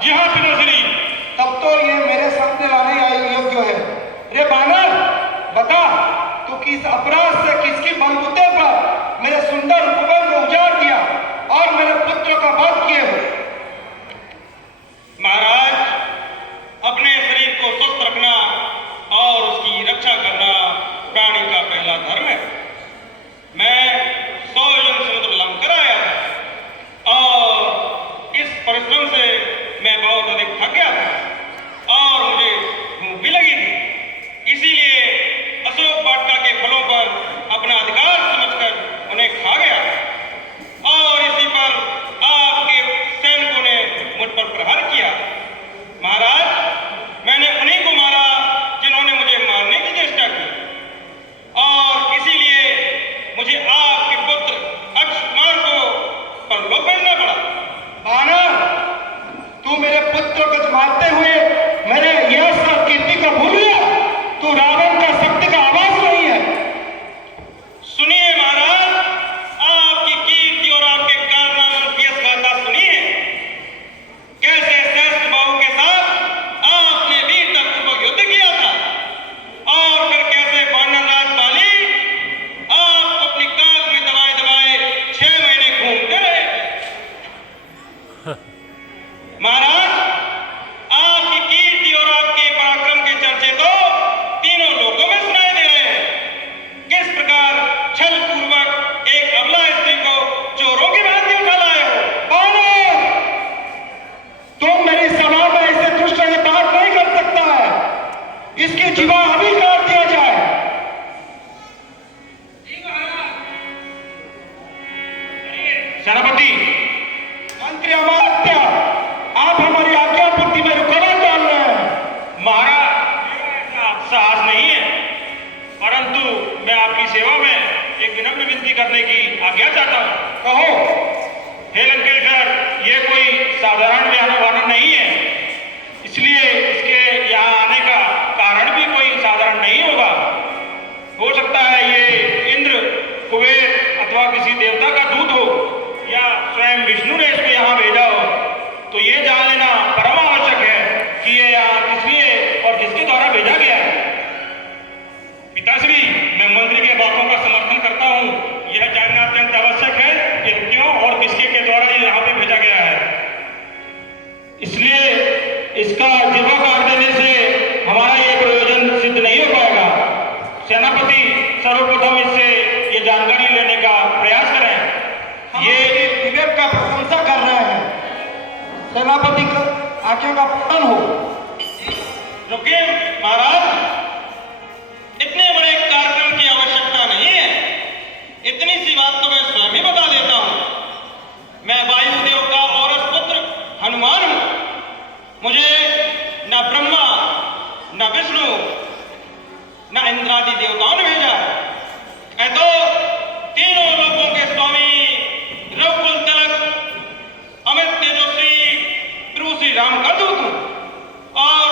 जी हाँ पिताश्री। तब तो ये मेरे सामने लाने आई योग्य है। रे बानर, बता तू किस अपराध से किसकी बलबूते पर मेरे सुंदर उपवन को उजाड़ दिया और मेरे पुत्र का वध किए हो? महाराज, अपने शरीर को स्वस्थ रखना और उसकी रक्षा करना प्राणी का पहला धर्म है। मैं 100 योजन समुद्र लंघकर आया था और इस परिश्रम से मैं बहुत अधिक थक गया था और मुझे भूख भी लगी थी। इसीलिए अशोक वाटिका के फलों पर अपना अधिकार समझकर उन्हें खा गया और इसी पर आपके सैनिकों ने मुझ पर प्रहार किया। महाराज, मैंने उन्हीं को मारा जिन्होंने मुझे मारने की चेष्टा की और इसीलिए मुझे आपके पुत्र अक्षकुमार को परलोक भेजना पड़ा। बानर, तू मेरे पुत्र को मारते हुए मेरे यश और कीर्ति को भूल गया? तू रावण का शक्ति का आवाज नहीं है। सुनिए महाराज, आपकी कीर्ति और आपके कारनामों की यश गाथा सुनिए। कैसे श्रेष्ठ बाहु के साथ आपने वीरतापूर्वक युद्ध किया था और फिर कैसे वानरराज बाली आपको अपनी काख में दबाए दबाए 6 महीने घूमते रहे। महाराज, आपकी कीर्ति और आपके पराक्रम के चर्चे तो तीनों लोगों में सुनाई दे रहे हैं। किस प्रकार छल पूर्वक एक अबला स्त्री को चोरों की भांति उठा लाए हो। बानर, तुम मेरी सभा में ऐसे दुष्ट से बात नहीं कर सकता है। इसकी जीवा अभी काट दिया जाए। सेनापति, मंत्री अमात्य, आप हमारी आज्ञा पूर्ति में रुकावट डाल रहे हैं। महाराज, मेरा ऐसा साहस नहीं है, परंतु मैं आपकी सेवा में एक विनम्र विनती करने की आज्ञा चाहता हूँ। कहो। हे लंकेश्वर, ये कोई साधारण वानर नहीं है, इसलिए इसके यहाँ आने का कारण भी कोई साधारण नहीं होगा। हो सकता है ये इंद्र, कुबेर अथवा किसी देवता का दूत हो या स्वयं विष्णु ने इसको यहाँ भेजा हो। तो ये जान लेना परम आवश्यक है कि ये यहाँ किस लिए और किसके द्वारा भेजा गया है। पिताश्री, मैं मंत्री के बातों का समर्थन करता हूँ। यह जानना अत्यंत आवश्यक है कि क्यों और किसके के द्वारा ये यहाँ पे भेजा गया है। इसलिए इसका जिवा काट देने से हमारा ये प्रयोजन सिद्ध नहीं हो पाएगा। सेनापति, सर्वप्रथम इससे ये जानकारी लेने का प्रयास करें। ये विवेक का प्रशंसा कर रहे हैं। सेनापति का आज्ञा का पालन हो। रुकिए महाराज, इतने बड़े कार्यक्रम की आवश्यकता नहीं है। इतनी सी बात तो मैं स्वयं ही बता देता हूं। मैं वायुदेव का औरस पुत्र हनुमान हूं। मुझे न ब्रह्मा, न विष्णु, न इंद्रादि देवताओं ने भेजा है। तो तीनों लोगों के स्वामी, रघुकुल तिलक, अमित तेजस्वी प्रभु श्री राम का दूत हूं और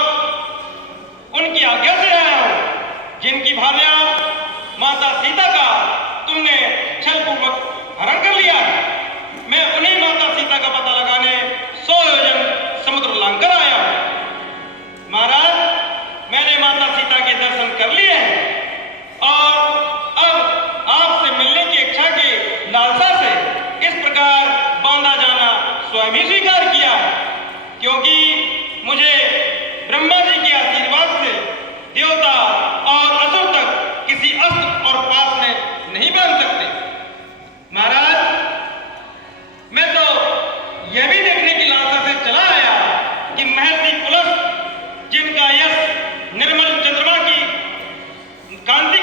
उनकी आज्ञा से आया हूं, जिनकी भार्या माता सीता का तुमने छल पूर्वक हरण कर लिया। मैं उन्हीं माता सीता का पता लगाने 100 योजन समुद्र लांघकर आया हूं। महाराज, मैंने माता सीता के दर्शन कर लिए हैं और अब आपसे मिलने की इच्छा की लालसा से इस प्रकार बांधा जाना स्वयं ही स्वीकार किया है, क्योंकि मुझे ब्रह्मा जी के आशीर्वाद से देवता और असुर तक किसी अस्त्र और पास में नहीं बांध सकते। महाराज, मैं तो यह भी देखने की लालसा से चला आया कि महर्षि पुलस्त, जिनका यश निर्मल चंद्रमा की कांति